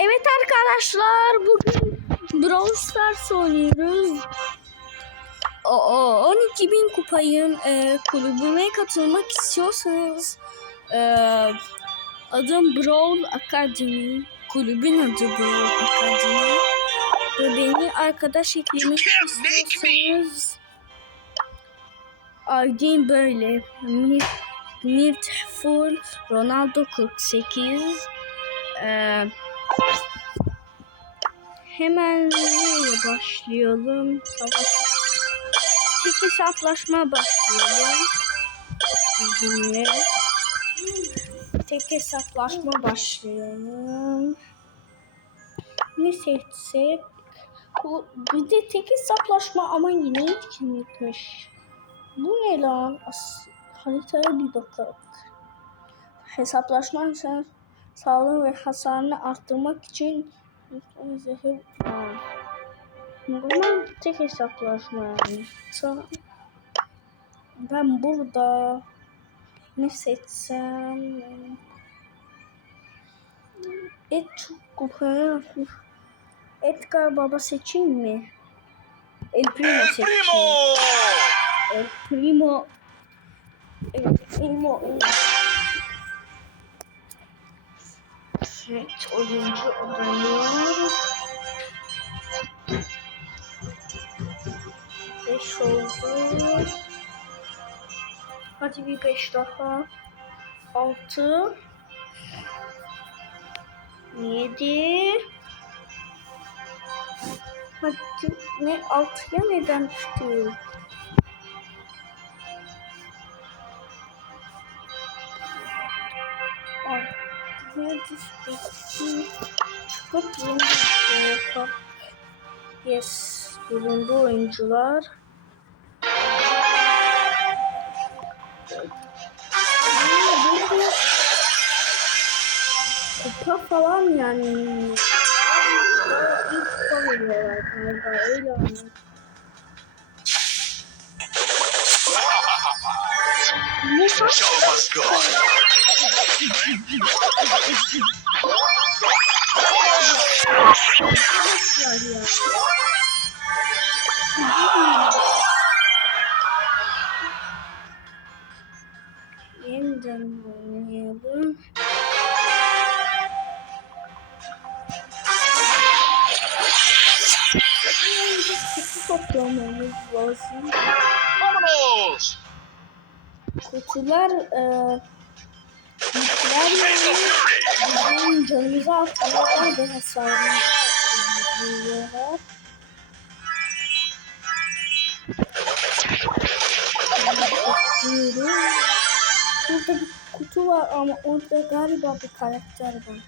Evet arkadaşlar bugün Brawl Stars oynuyoruz. O, o 12 bin kupayın e, kulübüne katılmak istiyorsanız e, adım Brawl Academy. Kulübün adı Brawl Academy. Ve beni arkadaş eklemek istiyorsanız ID'm böyle. Nit Full Ronaldo 48 ee, hemen başlayalım? Savaş. Tek hesaplaşma başlayalım. Sizinle. Tek hesaplaşma başlayalım. Ne seçsek? Bir de tek hesaplaşma ama yine etkinlikmiş. Bu ne lan? As haritaya bir bakalım. Hesaplaşma sen sağlığı ve hasarını arttırmak için zehir. Normal tek hesaplaşma yani. Ben burada ne seçsem et çok kupaya Edgar Baba seçeyim mi? El Primo seçeyim. El Primo Evet Primo Evet oyuncu odayı. Beş oldu. Hadi bir beş daha. Altı. Yedi. Hadi ne altıya neden düştü? Çok yeni. Yes. Bulundu oyuncular. Kupa falan yani. İlk kupa veriyorlar galiba öyle anladım. Show must go. Yeniden oynayalım. Toplamamız lazım. Kutular e, canımızı artırıyorlar ve hasarımızı. Bakıyorum. Burada bir kutu var ama orada galiba bir karakter var.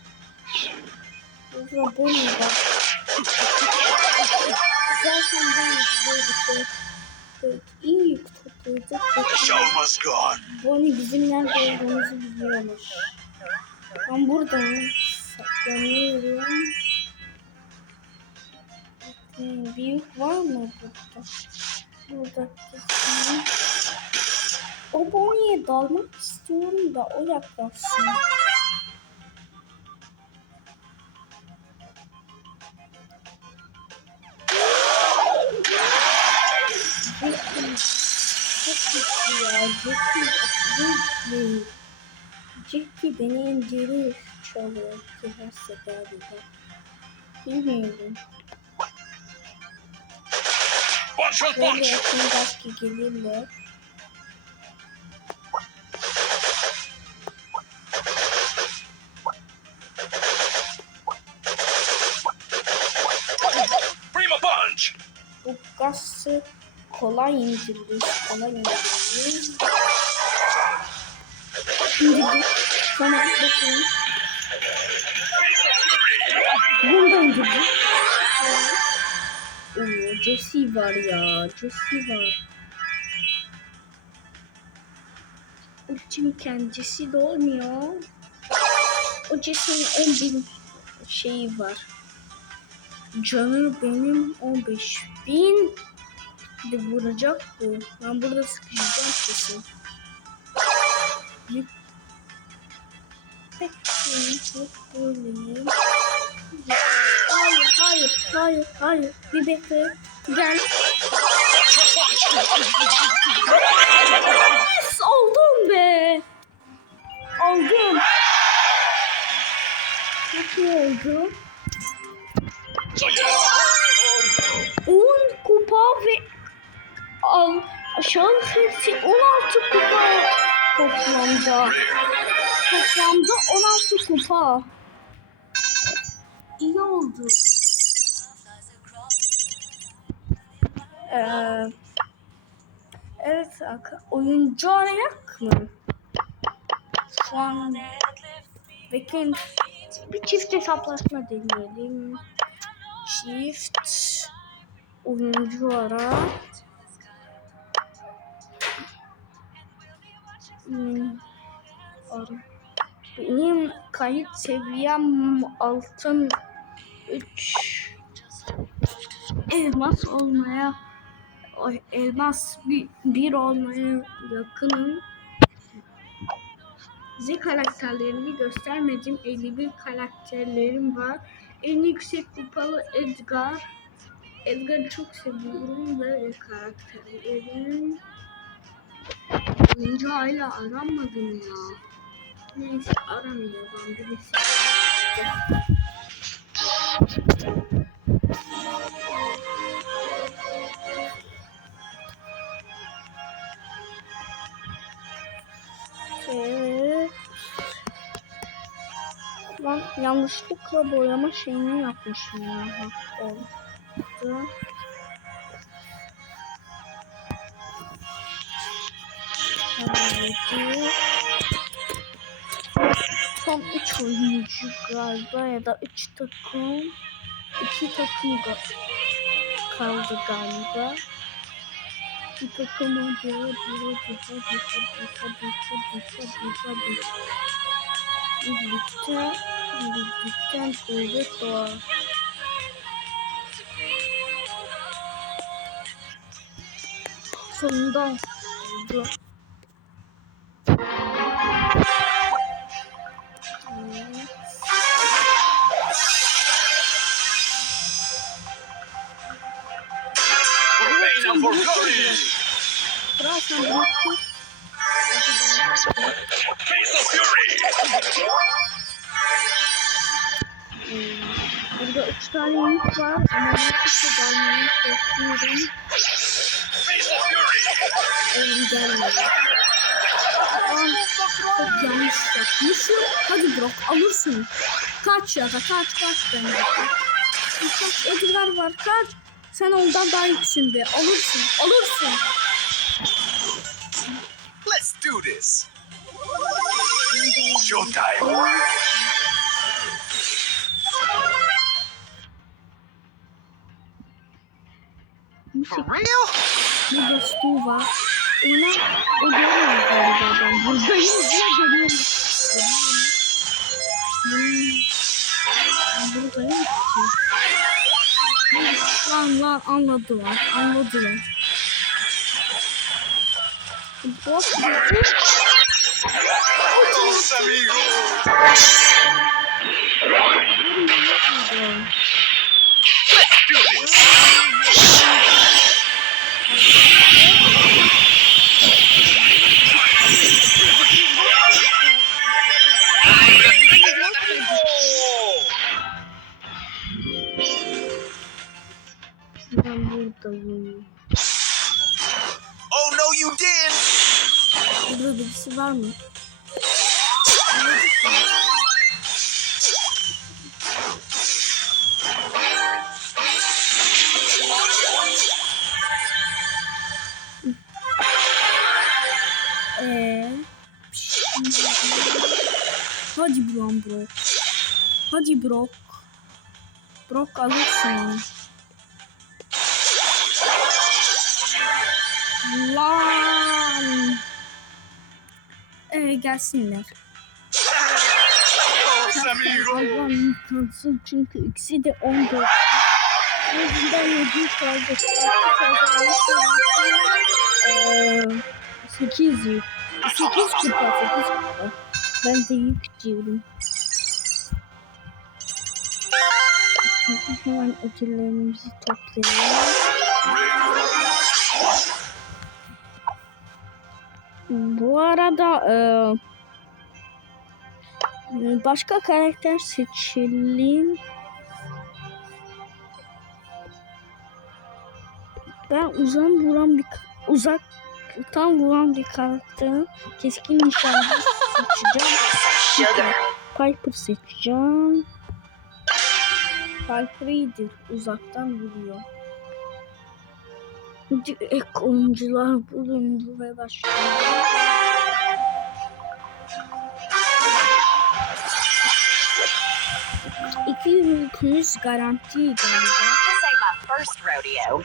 Burada Bonnie var. Zaten ben böyle bir şey böyle iyi yük toplayacak. Bonnie bizim nerede olduğumuzu biliyormuş. Ben buradayım. Hmm, Büyük var mı burada? Burada kesin. O Bonnie'ye dalmak istiyorum da o yaklaşsın. Jackie. Jackie. Jackie beni indirir. Çalıyor. Girerse galiba. Bilmiyorum. Bunch will Böyle bunch. yakın başka gelirler. Bu gazı kolay indirilir. Kolay indirilir. İndirdik. Tamam bakın. İndirdik. Tamam. Oo, Jessie var ya. Jessie var. Ultimken Jessie de olmuyor. O Jessie'nin 10 bin şeyi var. Canı benim 15 bin. De vuracak bu. Ben burada sıkışacağım kesin. Peki, yok böyle. Hayır, hayır. Bir bekle. Gel. Yes, oldum be. Oldum. Çok iyi oldu. So yeah. 10 kupa ve al aşağı hepsi 16 kupa toplamda. Toplamda 16 kupa. İyi oldu. Ee, evet oyuncu arayak mı? Şu an bekleyin bir çift hesaplaşma deneyelim. Çift oyuncu ara. Hmm. Benim kayıt seviyem altın 3 elmas olmaya ay, elmas bir, bir olmaya yakınım. Z karakterlerimi göstermedim. 51 karakterlerim var. En yüksek kupalı Edgar. Edgar'ı çok seviyorum ve karakterlerim. Oyuncu hala aramadım ya. Neyse aramayacağım birisi. Evet. Lan yanlışlıkla boyama şeyini yapmışım ya. Oldu. Haydi son 3 oyuncu galiba ya da 3 takım 2 takım kaldı galiba. Bir takım oldu. Diyor, diyor, diyor, birlikte birlikten böyle doğar. Sonunda oldu. Hadi Brock alırsın. Kaç ya da kaç kaç bence. Kaç Edgar var kaç. Sen ondan daha be. Alırsın alırsın. Let's do this. Showtime. For real? bir dostum var. Ona o görmüyor galiba ben. Buradayım diye görüyorum. Ben Buradayım ki. Lan lan anladılar. Anladılar. Bot. Let's do this. parası var mı? Ee, Hadi Brom Brok Hadi Brok Brok alırsın. gelsinler. Hayvan çünkü ikisi de 14. Yüzünden yedi kaldı. Ee, sekiz yük. Sekiz kupa, sekiz kupa. Ben de yük diyorum. Hemen ödüllerimizi toplayalım. Bu arada eee, başka karakter seçelim. Ben uzan vuran bir uzaktan vuran bir karakter keskin nişancı seçeceğim. Sugar. Piper seçeceğim. Piper iyidir. Uzaktan vuruyor. Hadi ek oyuncular bulundu ve başlıyor. İki yıllıkınız garanti galiba. This ain't my first rodeo.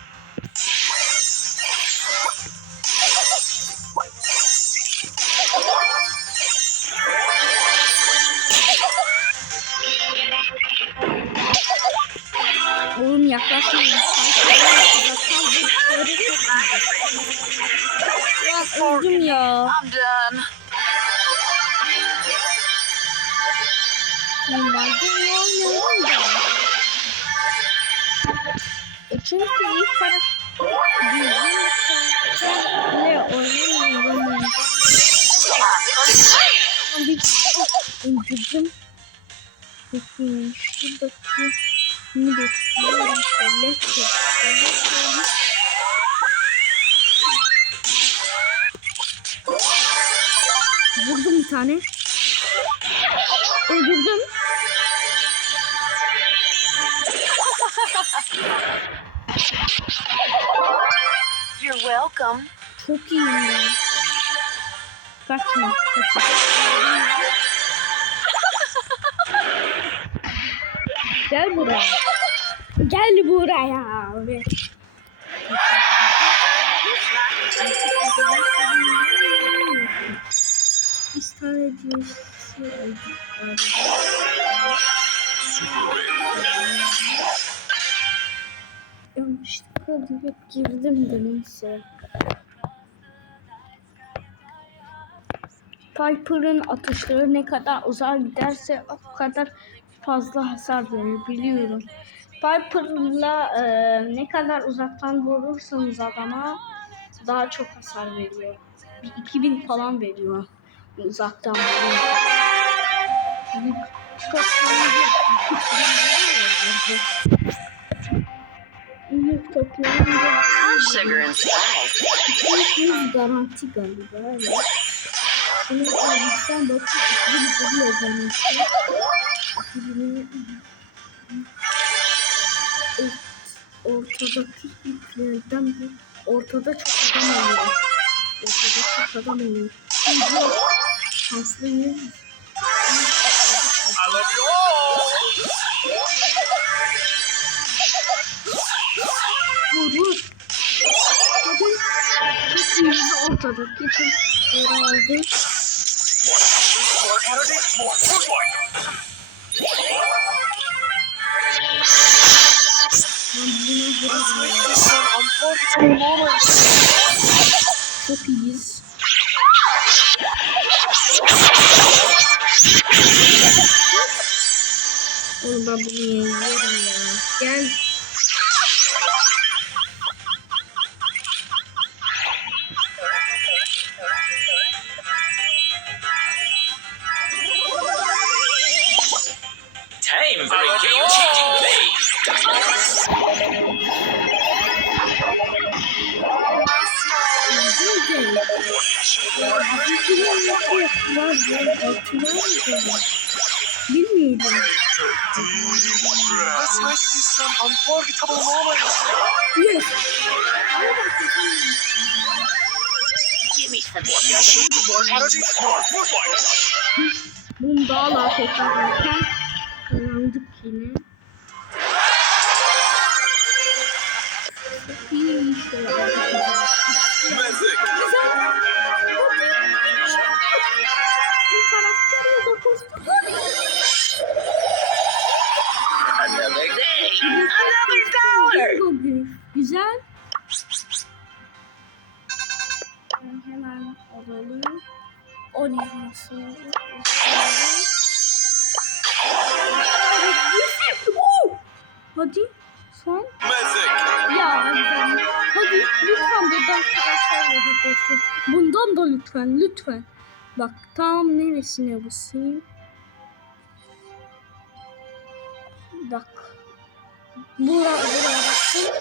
Oğlum yaklaşmayın. Ya öldüm ya. I'm done. Normalde iyi oynuyorum da. E çünkü ilk karakter bizim karakterle oynamıyorum. Bir öldürdüm. Peki şuradaki ne bekliyorum? Select et, select Vurdum bir tane. Öldürdüm. You're welcome. Çok iyiyim ben. Kaçma, kaçma. Gel buraya. Gel buraya. Öyle. Yanlışlıkla direkt girdim de neyse. Piper'ın atışları ne kadar uzağa giderse o kadar fazla hasar verir biliyorum. Piper'la e, ne kadar uzaktan vurursanız adama daha çok hasar veriyor. Bir 2000 falan veriyor uzaktan vurunca. Büyük toplayınca 2000 veriyor ya. Büyük toplayınca Sugar and spice. 200 garanti galiba evet. Şimdi aldıktan bakıp 2000 oluyor garanti. 2000'i Evet, ortadaki iplerden bir ortada çok adam oluyor. Ortada çok adam oluyor. Şimdi şanslıyız. Footwork. Ben buna vuramıyorum. Some unforgettable moments. Çok iyiyiz. Time for a game-changing play. Bilmiyorum. Let's make this some unforgettable moments. Yes. Give me some More candidates, more footwork. Bunu daha tekrarlarken O ne nasıl? Hadi Hadi. Son. Ya hadi. Hadi lütfen buradan karakter verebilirsin. Bundan da lütfen lütfen. Bak tam neresine basayım. Bak. Buraya buraya baksın.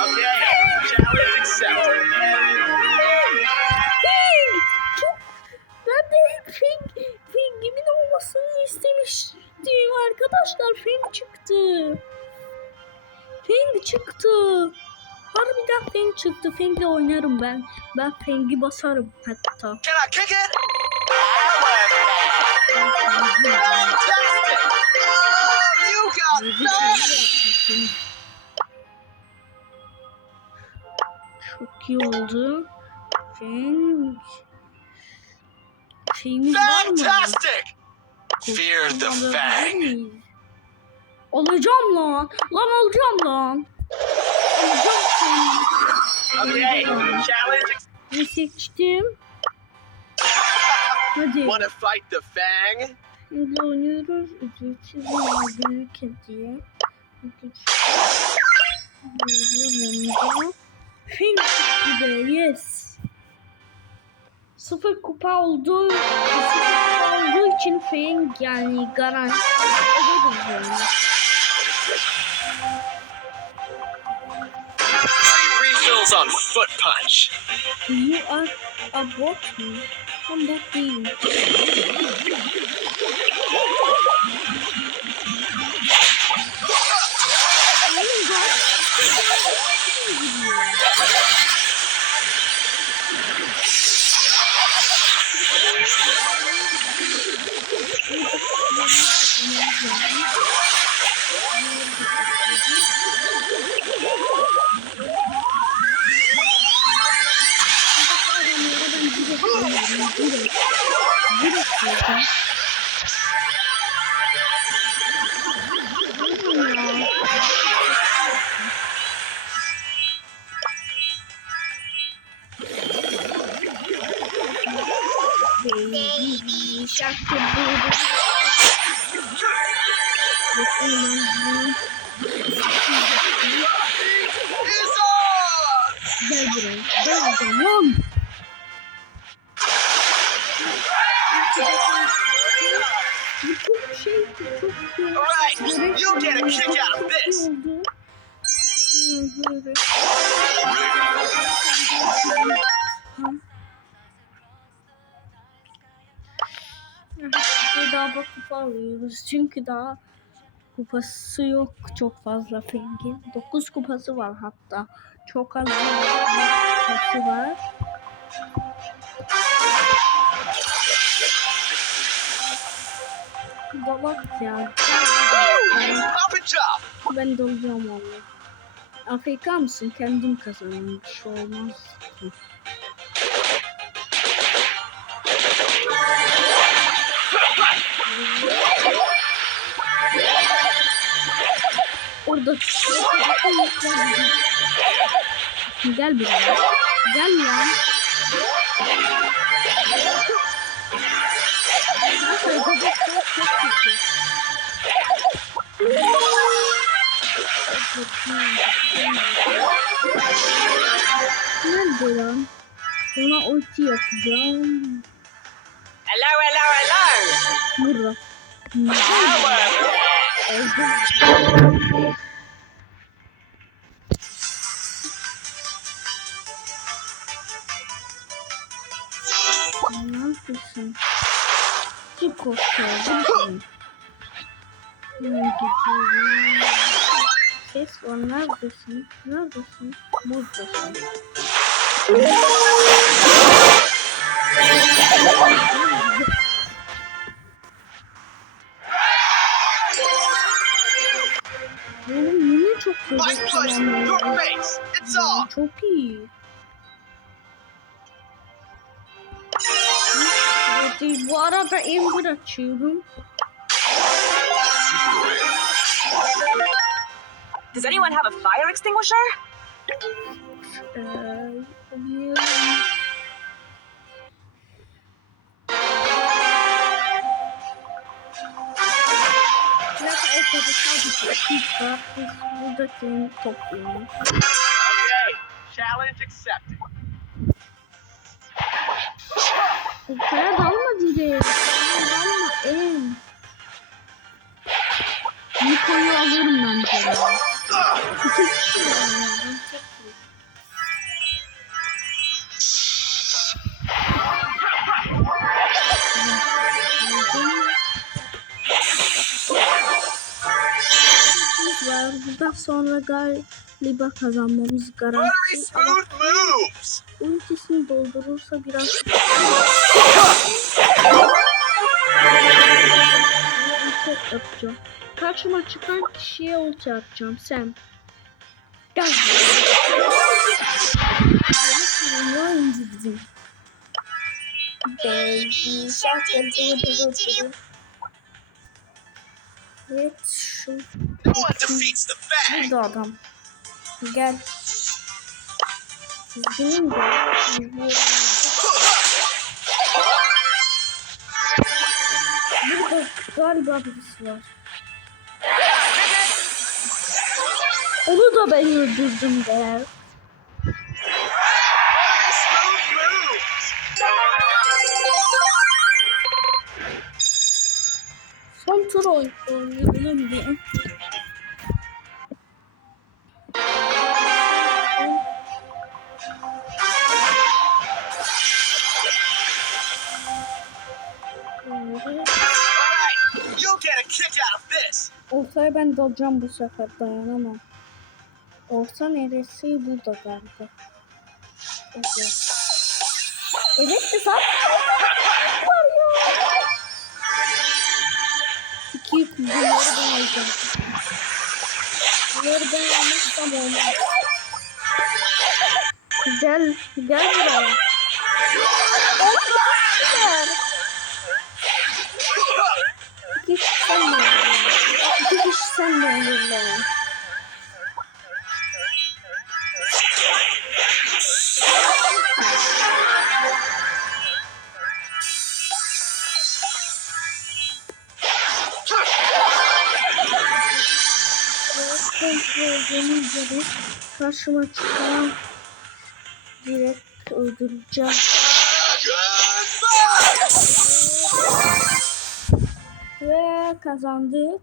Okay. Challenge accepted. Feng, Feng'imin olmasını istemiştim arkadaşlar. Feng çıktı. Feng çıktı. Harbiden Feng çıktı. Feng'le oynarım ben. Ben Feng'i basarım hatta. That. Çok iyi oldu. Feng. Şeyimiz var mı? Fantastic. Fear the Fang. miyiz? Alacağım lan. Lan alacağım lan. Alacağım seni. Okay. Challenge. Ne seçtim? Hadi. Want to fight the Fang? Şimdi oynuyoruz. Ücretsiz bir büyük hediye. Çıktı be. Yes. Sıfır kupa olduğu, sıfır kupa olduğu için Fink yani garanti. Yani. Refills on Foot Punch. You are a bot mu? Ben bot Thank you. Get kick out of this. Daha bak kupa alıyoruz. Çünkü daha kupası yok çok fazla Feng'in. 9 kupası var hatta. Çok az kupası var. Dalak ya. Ben dalacağım valla. AFK mısın? Kendim kazanayım. Bir şey olmaz. Orada Gel buraya. Gel lan. Nerede lan? Ona ulti yapacağım. Hello, hello, hello. Burada. Ne yapıyorsun? Çok korkuyorum. Hemen gidiyorum. Ses var. Neredesin? Neredesin? Buradasın. Oğlum yine çok güzel. Çok iyi. Bu arada Ember açıyorum. Does anyone have a fire extinguisher? Ee, yapamıyorum. Evet arkadaşlar bir dakika. Biz buradakini toplayalım. Okay, challenge accepted. Ortaya dalma direkt. Ortaya Niko'yu alırım. Ben. Buradan sonra galiba kazanmamız garanti. Ultisini doldurursa biraz ulti atacağım. Karşıma çıkan kişiye ulti atacağım. Sen. Gel. Baby shark. Evet şu burada adam. Gel. Üzgünüm de. Burada galiba birisi var. Onu da ben öldürdüm be. Son tur oy- oynayalım diye. You'll get a kick out this. Ortaya ben dalacağım bu sefer dayanamam. Orta neresi burada galiba. Evet. Evet de ya. İki bunları ben alacağım. Bunları ben almazsam olmaz. Gel, gel buraya. Süper. İki sen sen de olurlar. Kontrolümü üzeri karşıma çıkan direkt öldüreceğim. Ve kazandık.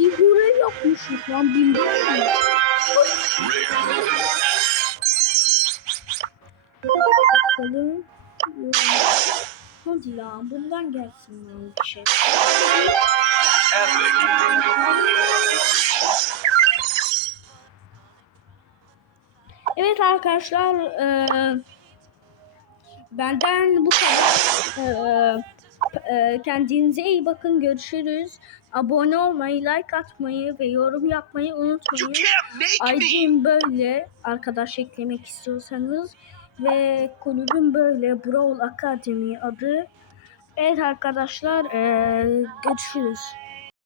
İbure yapmışız lan bilmiyorum. Bakalım. Hadi lan bundan gelsin lan bir şey. Evet arkadaşlar eee, benden bu kadar. Eee, kendinize iyi bakın görüşürüz. Abone olmayı, like atmayı ve yorum yapmayı unutmayın. ID'm böyle arkadaş eklemek istiyorsanız ve kulübüm böyle Brawl Academy adı. Evet arkadaşlar eee, görüşürüz.